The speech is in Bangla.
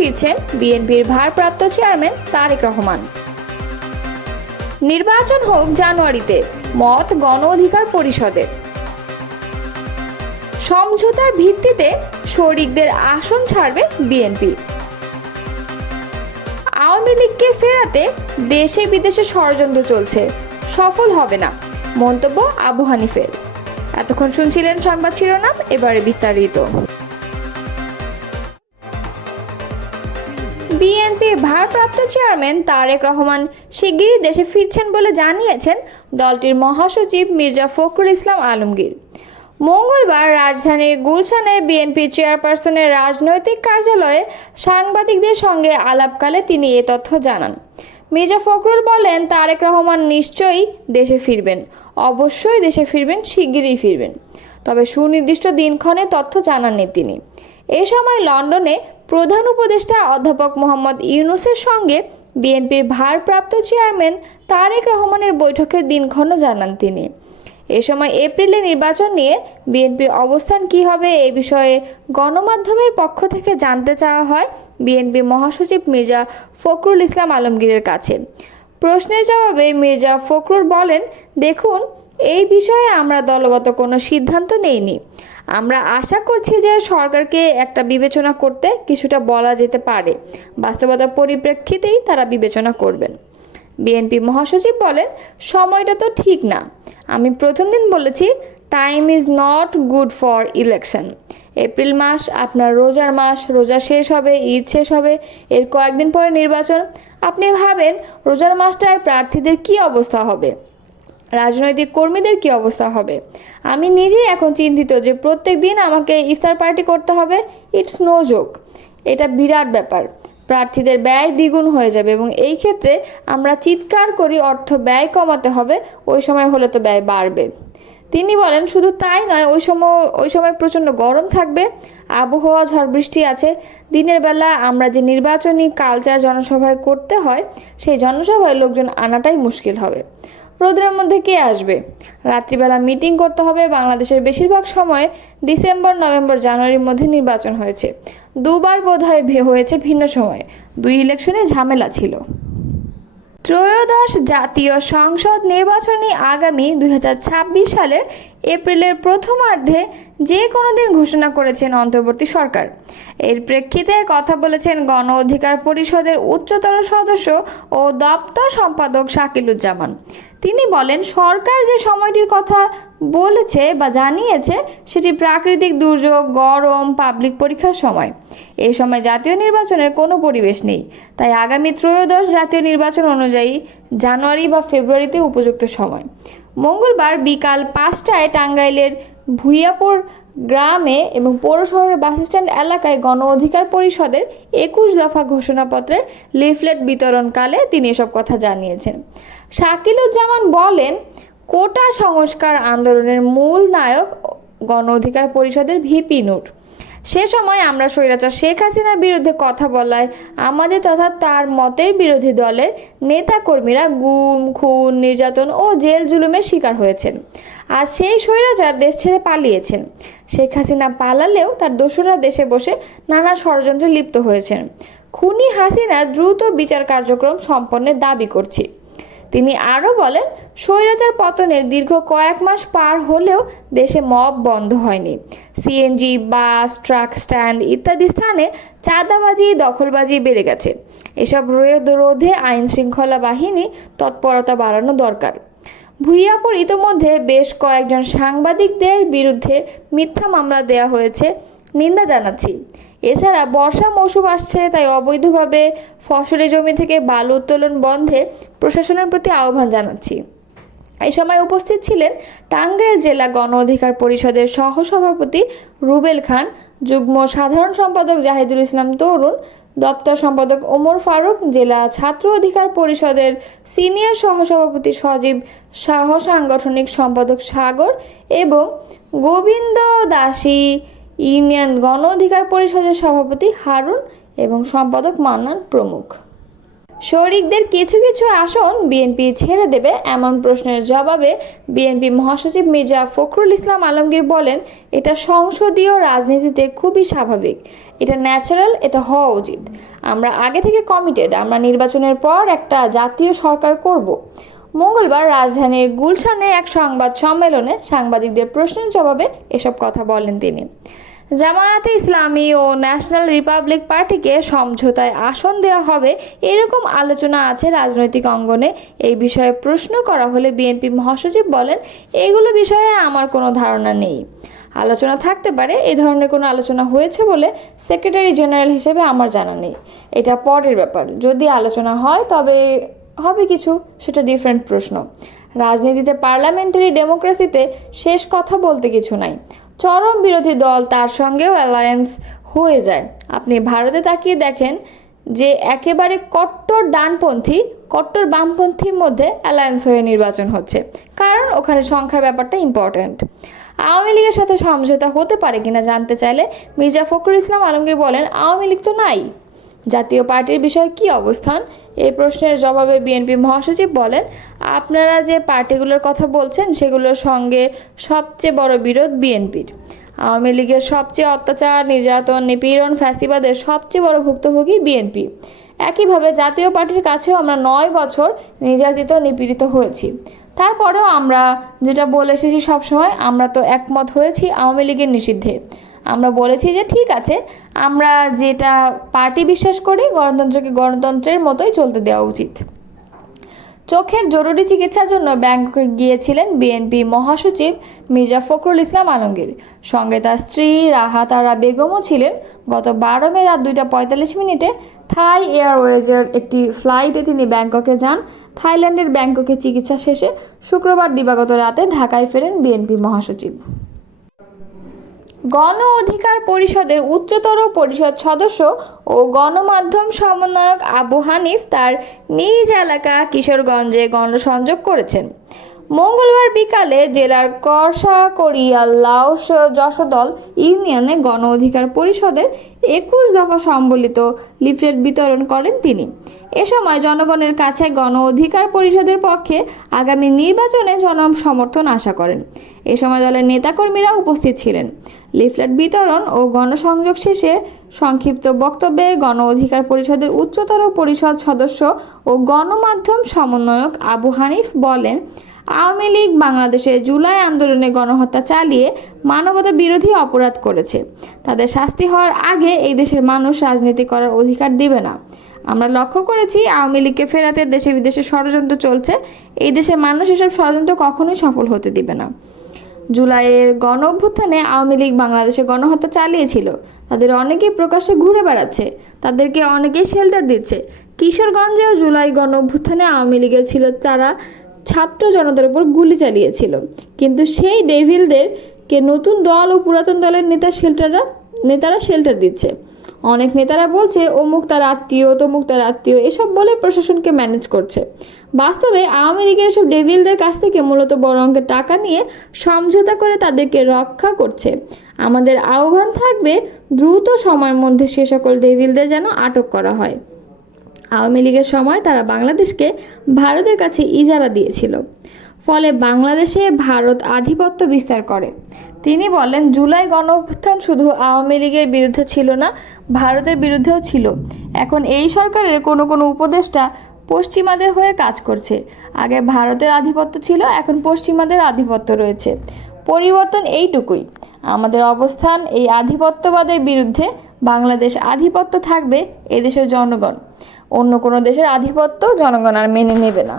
ফিরছেন বিএনপির ভারপ্রাপ্ত চেয়ারম্যান তারেক রহমান। নির্বাচন হোক জানুয়ারিতে, মত গণ অধিকার পরিষদের। সমঝোতার ভিত্তিতে শরিকদের আসন ছাড়বে বিএনপি। আওয়ামী লীগকে ফেরাতে দেশে বিদেশে ষড়যন্ত্র চলছে, সফল হবে না, মন্তব্য আবু হানিফের। এতক্ষণ শুনছিলেন সংবাদ শিরোনাম, এবারে বিস্তারিত। বিএনপির ভারপ্রাপ্ত চেয়ারম্যান তারেক রহমান শিগগিরই দেশে ফিরছেন বলে জানিয়েছেন দলটির মহাসচিব মির্জা ফখরুল ইসলাম আলমগীর। মঙ্গলবার রাজধানীর গুলশানে বিএনপি চেয়ারপারসনের রাজনৈতিক কার্যালয়ে সাংবাদিকদের সঙ্গে আলাপকালে তিনি এ তথ্য জানান। মির্জা ফখরুল বলেন, তারেক রহমান নিশ্চয়ই দেশে ফিরবেন, অবশ্যই দেশে ফিরবেন, শিগগিরই ফিরবেন। তবে সুনির্দিষ্ট দিনক্ষণে তথ্য জানাননি তিনি। এ সময় লন্ডনে প্রধান উপদেষ্টা অধ্যাপক মোহাম্মদ ইউনূসের সঙ্গে বিএনপির ভারপ্রাপ্ত চেয়ারম্যান তারেক রহমানের বৈঠকের দিনক্ষণও জানান তিনি। এ সময় এপ্রিলে নির্বাচন নিয়ে বিএনপির অবস্থান কী হবে এ বিষয়ে গণমাধ্যমের পক্ষ থেকে জানতে চাওয়া হয় বিএনপি মহাসচিব মির্জা ফখরুল ইসলাম আলমগীরের কাছে। প্রশ্নের জবাবে মির্জা ফখরুল বলেন, দেখুন, এই বিষয়ে আমরা দলগত কোনো সিদ্ধান্ত নেইনি। আমরা আশা করছি যে সরকারকে একটা বিবেচনা করতে কিছুটা বলা যেতে পারে, বাস্তবতার পরিপ্রেক্ষিতেই তারা বিবেচনা করবেন। বিএনপি মহাসচিব বলেন, সময়টা তো ঠিক না। আমি প্রথম দিন বলেছি, time is not good for election. April মাস আপনার রোজার মাস, রোজা শেষ হবে, ঈদ শেষ হবে, এর কয়েকদিন পরে নির্বাচন। আপনি ভাবেন রোজার মাসটায় প্রার্থীদের কি অবস্থা হবে, রাজনৈতিক কর্মীদের কি অবস্থা হবে। আমি নিজেই এখন চিন্তিত যে প্রত্যেক দিন আমাকে ইফতার পার্টি করতে হবে। ইটস নো জোক, এটা বিরাট ব্যাপার। প্রার্থীদের ব্যয় দ্বিগুণ হয়ে যাবে এবং এই ক্ষেত্রে আমরা চিৎকার করি অর্থ ব্যয় কমাতে হবে, ওই সময় হলে তো ব্যয় বাড়বে। তিনি বলেন, শুধু তাই নয়, ওই সময় প্রচণ্ড গরম থাকবে, আবহাওয়া, ঝড় বৃষ্টি আছে। দিনের বেলা আমরা যে নির্বাচনী কালচার জনসভায় করতে হয়, সেই জনসভায় লোকজন আনাটাই মুশকিল হবে। রোদের মধ্যে কে আসবে? রাত্রিবেলা মিটিং করতে হবে। বাংলাদেশের বেশিরভাগ সময়ে ডিসেম্বর, নভেম্বর, জানুয়ারির মধ্যে নির্বাচন হয়েছে। দুবার বোধহয় হয়েছে ভিন্ন সময়ে। 2 ইলেকশনে ঝামেলা ছিল। ত্রয়োদশ জাতীয় সংসদ নির্বাচনী আগামী 2026 সালের এপ্রিলের প্রথমার্ধে যে কোনো দিন ঘোষণা করেছেন অন্তর্বর্তী সরকার। এর প্রেক্ষিতে কথা বলেছেন গণ অধিকার পরিষদের উচ্চতর সদস্য ও দপ্তর সম্পাদক শাকিলুজ্জামান। তিনি বলেন, সরকার যে সময়টির কথা বলেছে বা জানিয়েছে সেটি প্রাকৃতিক দুর্যোগ, গরম, পাবলিক পরীক্ষার সময়। এই সময় জাতীয় নির্বাচনের কোনো পরিবেশ নেই। তাই আগামী ত্রয়োদশ জাতীয় নির্বাচন অনুযায়ী জানুয়ারি বা ফেব্রুয়ারিতে উপযুক্ত সময়। মঙ্গলবার বিকাল 5টায় টাঙ্গাইলের ভুইয়াপুর গ্রামে এবং পৌর শহরের বাসস্ট্যান্ড এলাকায় গণ অধিকার পরিষদের 21 দফা ঘোষণাপত্রের লিফলেট বিতরণকালে তিনি এসব কথা জানিয়েছেন। শাকিলুজ্জামান বলেন, কোটা সংস্কার আন্দোলনের মূল নায়ক গণ অধিকার পরিষদের ভিপি নূর। সে সময় আমরা স্বৈরাচার শেখ হাসিনার বিরুদ্ধে কথা বলায় আমাদের তথা তার মতের বিরোধী দলের নেতাকর্মীরা গুম, খুন, নির্যাতন ও জেল জুলুমের শিকার হয়েছেন। আর সেই স্বৈরাচার দেশ ছেড়ে পালিয়েছেন। শেখ হাসিনা পালালেও তার দোসররা দেশে বসে নানা ষড়যন্ত্রে লিপ্ত হয়েছেন। খুনি হাসিনা দ্রুত বিচার কার্যক্রম সম্পন্নের দাবি করছি। তিনি আরও বলেন, স্বৈরাচার পতনের দীর্ঘ কয়েক মাস পার হলেও দেশে মব বন্ধ হয়নি। সিএনজি, বাস, ট্রাক স্ট্যান্ড ইত্যাদি স্থানে চাঁদাবাজি, দখলবাজি বেড়ে গেছে। এসব রোধে আইন শৃঙ্খলা বাহিনী তৎপরতা বাড়ানো দরকার। ভুইয়াপুর ইতোমধ্যে বেশ কয়েকজন সাংবাদিকদের বিরুদ্ধে মিথ্যা মামলা দেওয়া হয়েছে, নিন্দা জানাচ্ছি। এছাড়া বর্ষা মৌসুম আসছে, তাই অবৈধভাবে ফসলি জমি থেকে বালু উত্তোলন বন্ধে প্রশাসনের প্রতি আহ্বান জানাচ্ছি। এই সময় উপস্থিত ছিলেন টাঙ্গাইল জেলা গণ অধিকার পরিষদের সহসভাপতি রুবেল খান, যুগ্ম সাধারণ সম্পাদক জাহিদুল ইসলাম তরুণ, দপ্তর সম্পাদক ওমর ফারুক, জেলা ছাত্র অধিকার পরিষদের সিনিয়র সহসভাপতি সজীব, সহ সাংগঠনিক সম্পাদক সাগর এবং গোবিন্দ দাসী, ইউনিয়ন গণ অধিকার পরিষদের সভাপতি হারুন এবং সম্পাদক মান্নান প্রমুখ। শরিকদের কিছু কিছু আসন বিএনপি ছেড়ে দেবে এমন প্রশ্নের জবাবে বিএনপি মহাসচিব মির্জা ফখরুল ইসলাম আলমগীর বলেন, এটা সংসদীয় রাজনীতিতে খুবই স্বাভাবিক, এটা ন্যাচারাল, এটা হওয়া উচিত। আমরা আগে থেকে কমিটেড, আমরা নির্বাচনের পর একটা জাতীয় সরকার করব। মঙ্গলবার রাজধানীর গুলশানে এক সংবাদ সম্মেলনে সাংবাদিকদের প্রশ্নের জবাবে এসব কথা বলেন তিনি। জামায়াতে ইসলামী ও ন্যাশনাল রিপাবলিক পার্টিকে সমঝোতায় আসন দেওয়া হবে এরকম আলোচনা আছে রাজনৈতিক অঙ্গনে। এই বিষয়ে প্রশ্ন করা হলে বিএনপি মহাসচিব বলেন, এগুলো বিষয়ে আমার কোনো ধারণা নেই। আলোচনা থাকতে পারে, এই ধরনের কোনো আলোচনা হয়েছে বলে সেক্রেটারি জেনারেল হিসেবে আমার জানা নেই। এটা পরের ব্যাপার, যদি আলোচনা হয় তবে হবে কিছু, সেটা ডিফারেন্ট প্রশ্ন। রাজনীতিতে, পার্লামেন্টারি ডেমোক্রেসিতে শেষ কথা বলতে কিছু নাই। চরম বিরোধী দল তার সঙ্গেও অ্যালায়েন্স হয়ে যায়। আপনি ভারতে তাকিয়ে দেখেন যে একেবারে কট্টর ডানপন্থী, কট্টর বামপন্থীর মধ্যে অ্যালায়েন্স হয়ে নির্বাচন হচ্ছে, কারণ ওখানে সংখ্যার ব্যাপারটা ইম্পর্ট্যান্ট। আওয়ামী লীগের সাথে সমঝোতা হতে পারে কিনা জানতে চাইলে মির্জা ফখরুল ইসলাম আলমগীর বলেন, আওয়ামী লীগ তো নাই, জাতীয় পার্টির বিষয়ে কী অবস্থান? এই প্রশ্নের জবাবে বিএনপি মহাসচিব বলেন, আপনারা যে পার্টিগুলোর কথা বলছেন সেগুলোর সঙ্গে সবচেয়ে বড় বিরোধ বিএনপির। আওয়ামী লীগের সবচেয়ে অত্যাচার, নির্যাতন, নিপীড়ন, ফ্যাসিবাদের সবচেয়ে বড় ভুক্তভোগী বিএনপি। একইভাবে জাতীয় পার্টির কাছেও আমরা 9 বছর নির্যাতিত, নিপীড়িত হয়েছি। তারপরেও আমরা যেটা বলে এসেছি সবসময়, আমরা তো একমত হয়েছি আওয়ামী লীগের নিষিদ্ধে। আমরা বলেছি যে ঠিক আছে, আমরা যেটা পার্টি বিশ্বাস করি, গণতন্ত্রকে গণতন্ত্রের মতোই চলতে দেওয়া উচিত। চোখের জরুরি চিকিৎসার জন্য ব্যাংককে গিয়েছিলেন বিএনপি মহাসচিব মির্জা ফখরুল ইসলাম আলমগীর। সঙ্গে তার স্ত্রী রাহাত আরা বেগমও ছিলেন। গত 12 মে রাত 2:45 থাই এয়ারওয়েজের একটি ফ্লাইটে তিনি ব্যাংককে যান। থাইল্যান্ডের ব্যাংককে চিকিৎসা শেষে শুক্রবার দিবাগত রাতে ঢাকায় ফেরেন বিএনপি মহাসচিব। গণ অধিকার পরিষদের উচ্চতর পরিষদ সদস্য ও গণমাধ্যম সমন্বয়ক আবু হানিফ তার নিজ এলাকা কিশোরগঞ্জে গণসংযোগ করেছেন। মঙ্গলবার বিকালে জেলার করশাকড়িয়া-লাউস যশোদল ইউনিয়নে গণ অধিকার পরিষদের 21 দফা সম্বলিত লিফলেট বিতরণ করেন তিনি। এ সময় জনগণের কাছে গণ অধিকার পরিষদের পক্ষে আগামী নির্বাচনে জনসমর্থন আশা করেন। এ সময় দলের নেতাকর্মীরা উপস্থিত ছিলেন। লিফলেট বিতরণ ও গণসংযোগ শেষে সংক্ষিপ্ত বক্তব্যে গণ অধিকার পরিষদের উচ্চতর পরিষদ সদস্য ও গণমাধ্যম সমন্বয়ক আবু হানিফ বলেন, আওয়ামী লীগ বাংলাদেশে জুলাই আন্দোলনে গণহত্যা চালিয়ে মানবতা বিরোধী অপরাধ করেছে। তাদের শাস্তি হওয়ার আগে এই দেশের মানুষ রাজনীতি করার অধিকার দিবে না। আমরা লক্ষ্য করেছি আওয়ামী লীগকে ফেরাতে দেশে বিদেশে ষড়যন্ত্র চলছে। এই দেশের মানুষ এসব ষড়যন্ত্র কখনোই সফল হতে দিবে না। জুলাইয়ের গণ অভ্যুত্থানে আওয়ামী লীগ বাংলাদেশে গণহত্যা চালিয়েছিল। তাদের অনেকেই প্রকাশ্যে ঘুরে বেড়াচ্ছে, তাদেরকে অনেকেই শেল্টার দিচ্ছে। কিশোরগঞ্জেও জুলাই গণ অভ্যুত্থানে আওয়ামী লীগের ছিল, তারা ছাত্র জনতার উপর গুলি চালিয়েছিল। কিন্তু সেই ডেভিলদেরকে নতুন দল ও পুরাতন দলের নেতারা শেল্টার দিচ্ছে। অনেক নেতারা বলছে অমুক তার আত্মীয়, তমুক তার আত্মীয়, এসব বলে প্রশাসনকে ম্যানেজ করছে। বাস্তবে আওয়ামী লীগের এসব ডেভিলদের কাছ থেকে মূলত বড় অঙ্কের টাকা নিয়ে সমঝোতা করে তাদেরকে রক্ষা করছে। আমাদের আহ্বান থাকবে দ্রুত সময়ের মধ্যে সে সকল ডেভিলদের যেন আটক করা হয়। আওয়ামী লীগের সময় তারা বাংলাদেশকে ভারতের কাছে ইজারা দিয়েছিল, ফলে বাংলাদেশে ভারত আধিপত্য বিস্তার করে। তিনি বলেন, জুলাই গণ অভ্যুত্থান শুধু আওয়ামী লীগের বিরুদ্ধে ছিল না, ভারতের বিরুদ্ধেও ছিল। এখন এই সরকারের কোনো কোনো উপদেষ্টা পশ্চিমাদের হয়ে কাজ করছে। আগে ভারতের আধিপত্য ছিল, এখন পশ্চিমাদের আধিপত্য রয়েছে। পরিবর্তন এইটুকুই, আমাদের অবস্থান এই আধিপত্যবাদের বিরুদ্ধে। বাংলাদেশ আধিপত্য থাকবে এদেশের জনগণ, অন্য কোনো দেশের আধিপত্য জনগণ আর মেনে নেবে না।